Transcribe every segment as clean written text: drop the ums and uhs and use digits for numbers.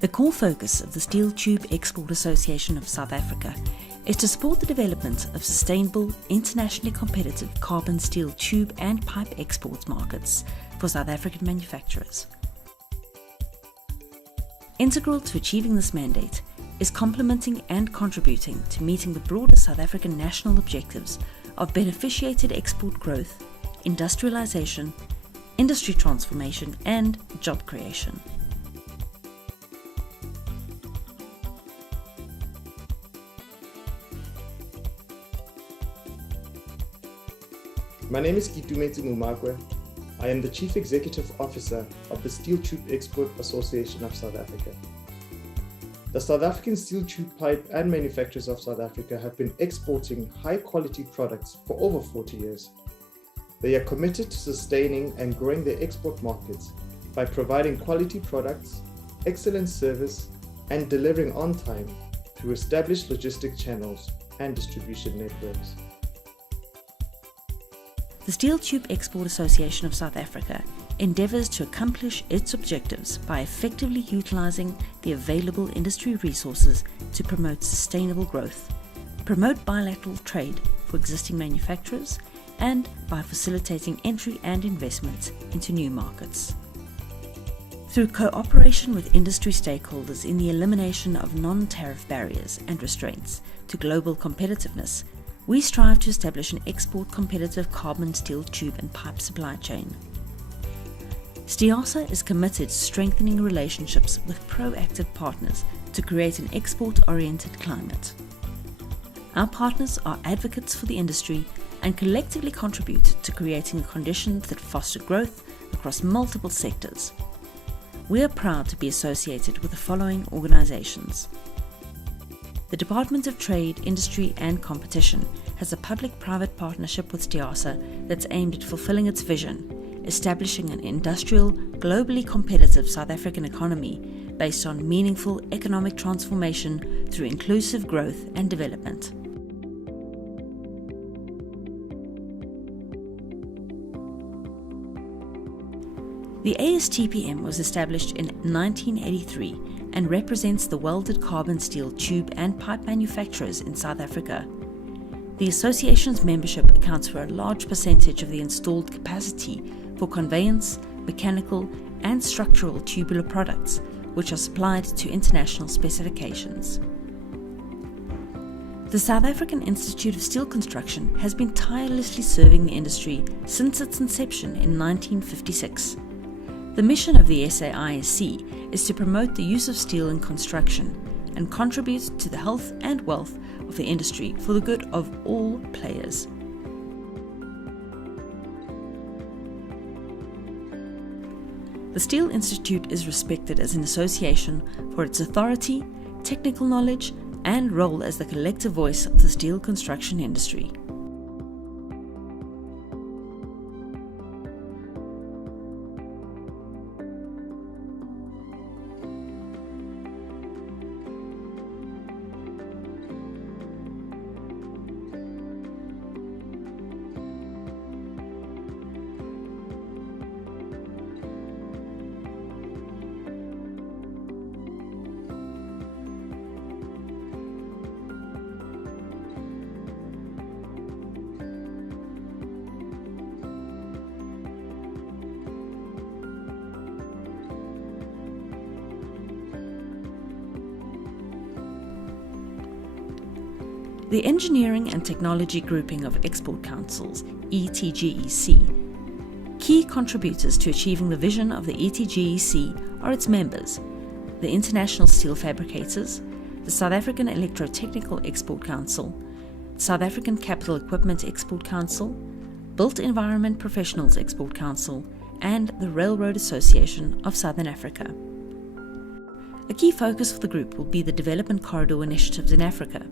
The core focus of the Steel Tube Export Association of South Africa is to support the development of sustainable, internationally competitive carbon steel tube and pipe exports markets for South African manufacturers. Integral to achieving this mandate is complementing and contributing to meeting the broader South African national objectives of beneficiated export growth, industrialization, industry transformation, and job creation. My name is Kitumetsi Mumakwe. I am the Chief Executive Officer of the Steel Tube Export Association of South Africa. The South African Steel Tube Pipe and Manufacturers of South Africa have been exporting high-quality products for over 40 years. They are committed to sustaining and growing their export markets by providing quality products, excellent service, and delivering on time through established logistic channels and distribution networks. The Steel Tube Export Association of South Africa endeavours to accomplish its objectives by effectively utilising the available industry resources to promote sustainable growth, promote bilateral trade for existing manufacturers, and by facilitating entry and investment into new markets. Through cooperation with industry stakeholders in the elimination of non-tariff barriers and restraints to global competitiveness, we strive to establish an export competitive carbon steel tube and pipe supply chain. STEASA is committed to strengthening relationships with proactive partners to create an export-oriented climate. Our partners are advocates for the industry and collectively contribute to creating the conditions that foster growth across multiple sectors. We are proud to be associated with the following organizations. The Department of Trade, Industry and Competition has a public-private partnership with STEASA that's aimed at fulfilling its vision, establishing an industrial, globally competitive South African economy based on meaningful economic transformation through inclusive growth and development. The ASTPM was established in 1983 and represents the welded carbon steel tube and pipe manufacturers in South Africa. The association's membership accounts for a large percentage of the installed capacity for conveyance, mechanical, and structural tubular products, which are supplied to international specifications. The South African Institute of Steel Construction has been tirelessly serving the industry since its inception in 1956. The mission of the SAISC is to promote the use of steel in construction and contribute to the health and wealth of the industry for the good of all players. The Steel Institute is respected as an association for its authority, technical knowledge, and role as the collective voice of the steel construction industry. The Engineering and Technology Grouping of Export Councils, ETGEC. Key contributors to achieving the vision of the ETGEC are its members, the International Steel Fabricators, the South African Electrotechnical Export Council, South African Capital Equipment Export Council, Built Environment Professionals Export Council, and the Railroad Association of Southern Africa. A key focus for the group will be the development corridor initiatives in Africa.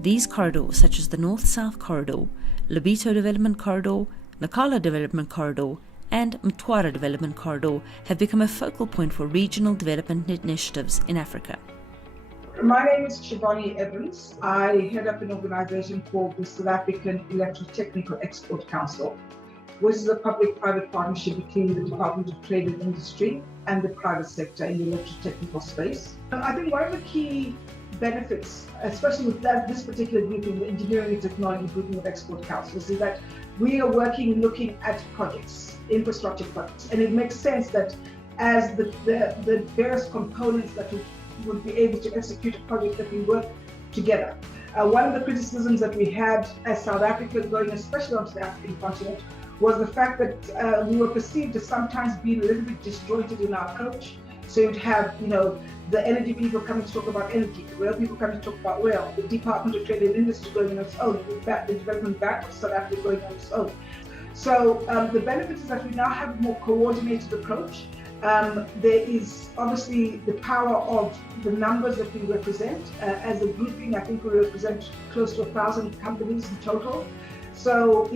These corridors, such as the North-South Corridor, Lobito Development Corridor, Nacala Development Corridor, and Mtwara Development Corridor, have become a focal point for regional development initiatives in Africa. My name is Shivani Evans. I head up an organization called the South African Electrotechnical Export Council. which is a public-private partnership between the Department of Trade and Industry and the private sector in the electrotechnical space. I think one of the key benefits, especially with this particular grouping, the Engineering and Technology grouping of export councils, is that we are looking at projects, infrastructure projects, and it makes sense that as the various components that would be able to execute a project, that we work together. One of the criticisms that we had as South Africa going, especially onto the African continent, was the fact that we were perceived as sometimes being a little bit disjointed in our approach. So you'd have, the energy people coming to talk about energy, the rail people coming to talk about rail, the Department of Trade and Industry going on its own, the Development Bank of South Africa going on its own. So the benefit is that we now have a more coordinated approach. There is obviously the power of the numbers that we represent. As a grouping, I think we represent close to 1,000 companies in total. So,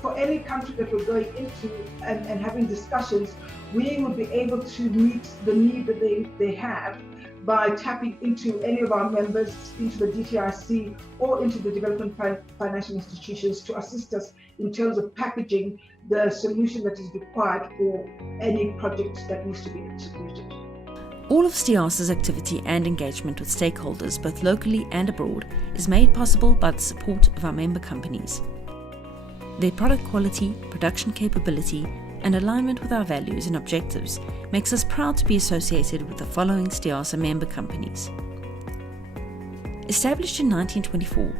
for any country that we're going into and having discussions, we would be able to meet the need that they have by tapping into any of our members, into the DTIC or into the development financial institutions to assist us in terms of packaging the solution that is required for any project that needs to be executed. All of STEASA's activity and engagement with stakeholders, both locally and abroad, is made possible by the support of our member companies. Their product quality, production capability, and alignment with our values and objectives makes us proud to be associated with the following STEASA member companies. Established in 1924,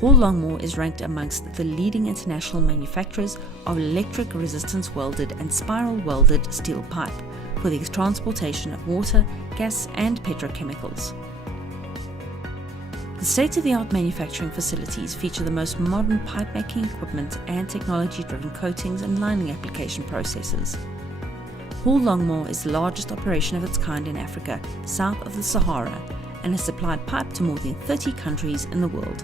Hall Longmore is ranked amongst the leading international manufacturers of electric resistance welded and spiral welded steel pipe for the transportation of water, gas, and petrochemicals. The state-of-the-art manufacturing facilities feature the most modern pipe-making equipment and technology-driven coatings and lining application processes. Hall Longmore is the largest operation of its kind in Africa, south of the Sahara, and has supplied pipe to more than 30 countries in the world.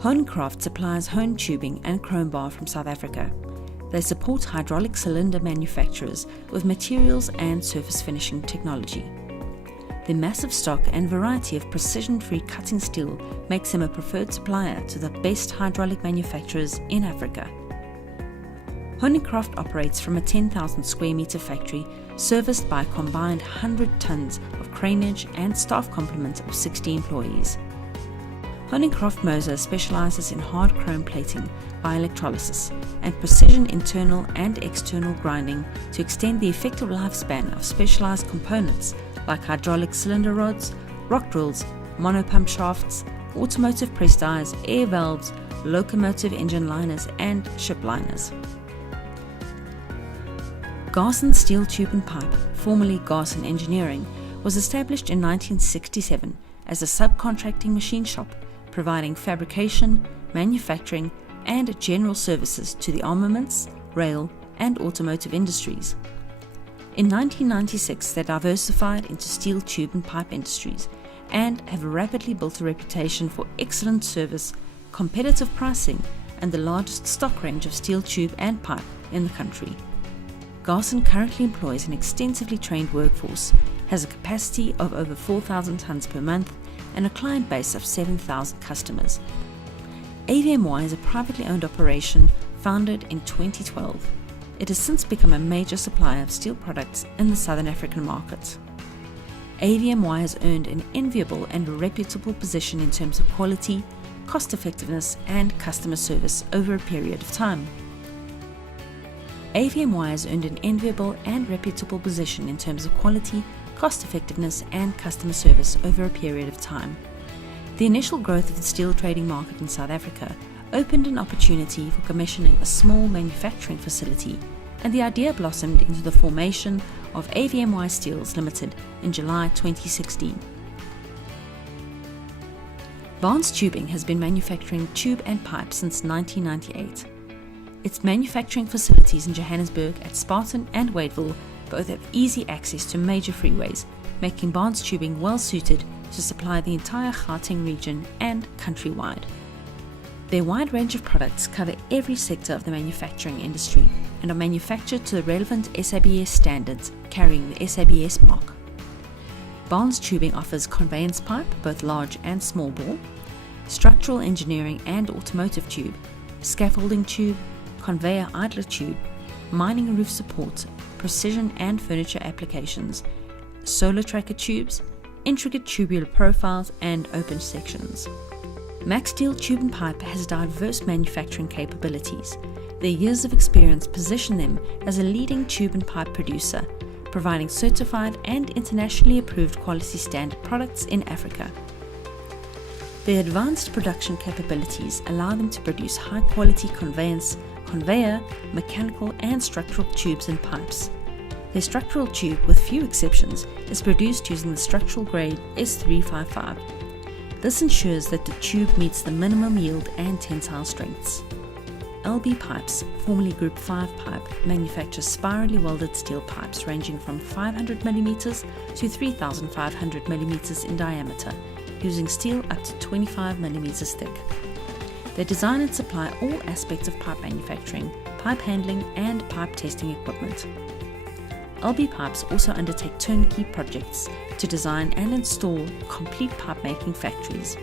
Honecraft supplies hone tubing and chrome bar from South Africa. They support hydraulic cylinder manufacturers with materials and surface finishing technology. Their massive stock and variety of precision-free cutting steel makes them a preferred supplier to the best hydraulic manufacturers in Africa. Honecraft operates from a 10,000 square meter factory serviced by a combined 100 tons of craneage and staff complement of 60 employees. Honecraft Moser specializes in hard chrome plating by electrolysis and precision internal and external grinding to extend the effective lifespan of specialized components like hydraulic cylinder rods, rock drills, monopump shafts, automotive press dies, air valves, locomotive engine liners, and ship liners. Garson Steel Tube and Pipe, formerly Garson Engineering, was established in 1967 as a subcontracting machine shop providing fabrication, manufacturing, and general services to the armaments, rail, and automotive industries. In 1996, they diversified into steel tube and pipe industries and have rapidly built a reputation for excellent service, competitive pricing, and the largest stock range of steel tube and pipe in the country. Garson currently employs an extensively trained workforce, has a capacity of over 4,000 tons per month, and a client base of 7,000 customers. AVMY is a privately owned operation founded in 2012. It has since become a major supplier of steel products in the Southern African market. AVMY has earned an enviable and reputable position in terms of quality, cost effectiveness, and customer service over a period of time. AVMY has earned an enviable and reputable position in terms of quality, cost effectiveness, and customer service over a period of time. The initial growth of the steel trading market in South Africa opened an opportunity for commissioning a small manufacturing facility, and the idea blossomed into the formation of AVMY Steels Limited in July 2016. Barnes Tubing has been manufacturing tube and pipe since 1998. Its manufacturing facilities in Johannesburg at Spartan and Wadeville both have easy access to major freeways, making Barnes Tubing well suited to supply the entire Gauteng region and countrywide. Their wide range of products cover every sector of the manufacturing industry, and are manufactured to the relevant SABS standards carrying the SABS mark. Barnes Tubing offers conveyance pipe, both large and small bore, structural engineering and automotive tube, scaffolding tube, conveyor idler tube, mining roof support, precision and furniture applications, solar tracker tubes, intricate tubular profiles and open sections. Max Steel Tube and Pipe has diverse manufacturing capabilities. Their years of experience position them as a leading tube and pipe producer, providing certified and internationally approved quality standard products in Africa. Their advanced production capabilities allow them to produce high-quality conveyor, mechanical and structural tubes and pipes. Their structural tube, with few exceptions, is produced using the structural grade S355. This ensures that the tube meets the minimum yield and tensile strengths. LB Pipes, formerly Group 5 Pipe, manufactures spirally welded steel pipes ranging from 500mm to 3,500mm in diameter, using steel up to 25mm thick. They design and supply all aspects of pipe manufacturing, pipe handling and pipe testing equipment. LB Pipes also undertake turnkey projects to design and install complete pipe-making factories.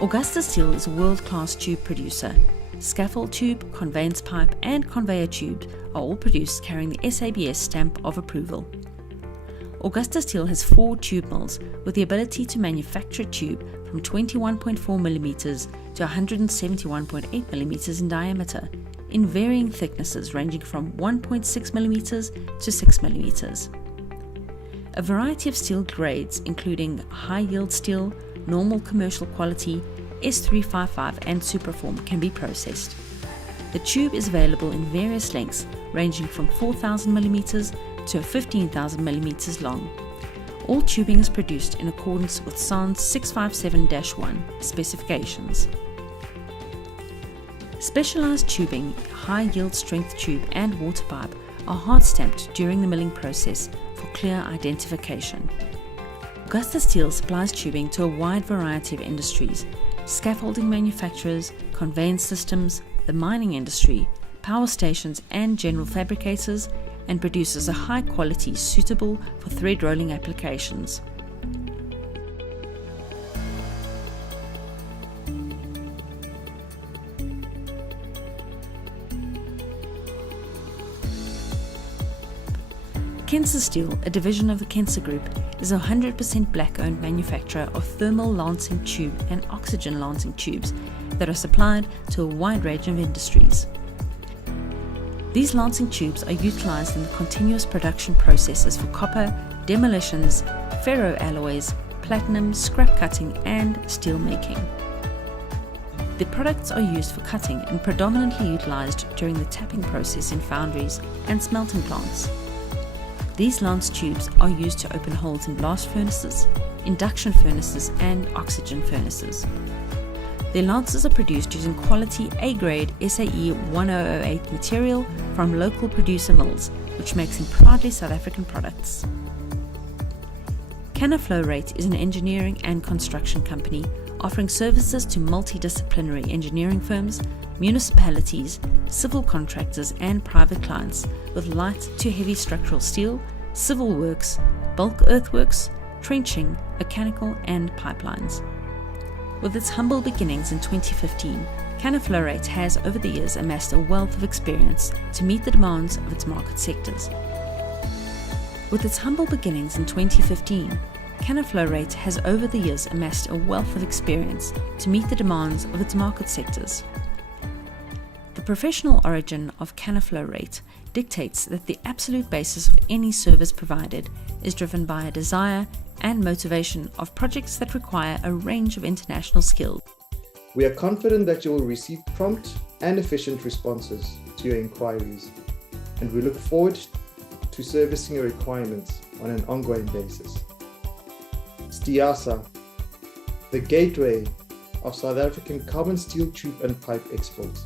Augusta Steel is a world-class tube producer. Scaffold tube, conveyance pipe and conveyor tube are all produced carrying the SABS stamp of approval. Augusta Steel has 4 tube mills with the ability to manufacture tube from 21.4mm to 171.8mm in diameter, in varying thicknesses ranging from 1.6mm to 6mm. A variety of steel grades including high-yield steel, normal commercial quality, S355 and Superform can be processed. The tube is available in various lengths ranging from 4,000mm to 15,000mm long. All tubing is produced in accordance with SANS 657-1 specifications. Specialized tubing, high-yield strength tube and water pipe are hard-stamped during the milling process for clear identification. Augusta Steel supplies tubing to a wide variety of industries: scaffolding manufacturers, conveyance systems, the mining industry, power stations and general fabricators, and produces a high quality suitable for thread rolling applications. Kensa Steel, a division of the Kensa Group, is a 100% black-owned manufacturer of thermal lancing tube and oxygen lancing tubes that are supplied to a wide range of industries. These lancing tubes are utilized in the continuous production processes for copper, demolitions, ferroalloys, platinum, scrap cutting, and steel making. The products are used for cutting and predominantly utilized during the tapping process in foundries and smelting plants. These lance tubes are used to open holes in blast furnaces, induction furnaces, and oxygen furnaces. Their lances are produced using quality A-grade SAE 1008 material from local producer mills, which makes them proudly South African products. Canaflow Rate is an engineering and construction company offering services to multidisciplinary engineering firms, municipalities, civil contractors and private clients with light to heavy structural steel, civil works, bulk earthworks, trenching, mechanical and pipelines. With its humble beginnings in 2015, Canaflow Rate has over the years amassed a wealth of experience to meet the demands of its market sectors. With its humble beginnings in 2015, Canaflow Rate has over the years amassed a wealth of experience to meet the demands of its market sectors. The professional origin of Canaflow Rate dictates that the absolute basis of any service provided is driven by a desire and motivation of projects that require a range of international skills. We are confident that you will receive prompt and efficient responses to your inquiries, and we look forward to servicing your requirements on an ongoing basis. STEASA, the gateway of South African carbon steel tube and pipe exports.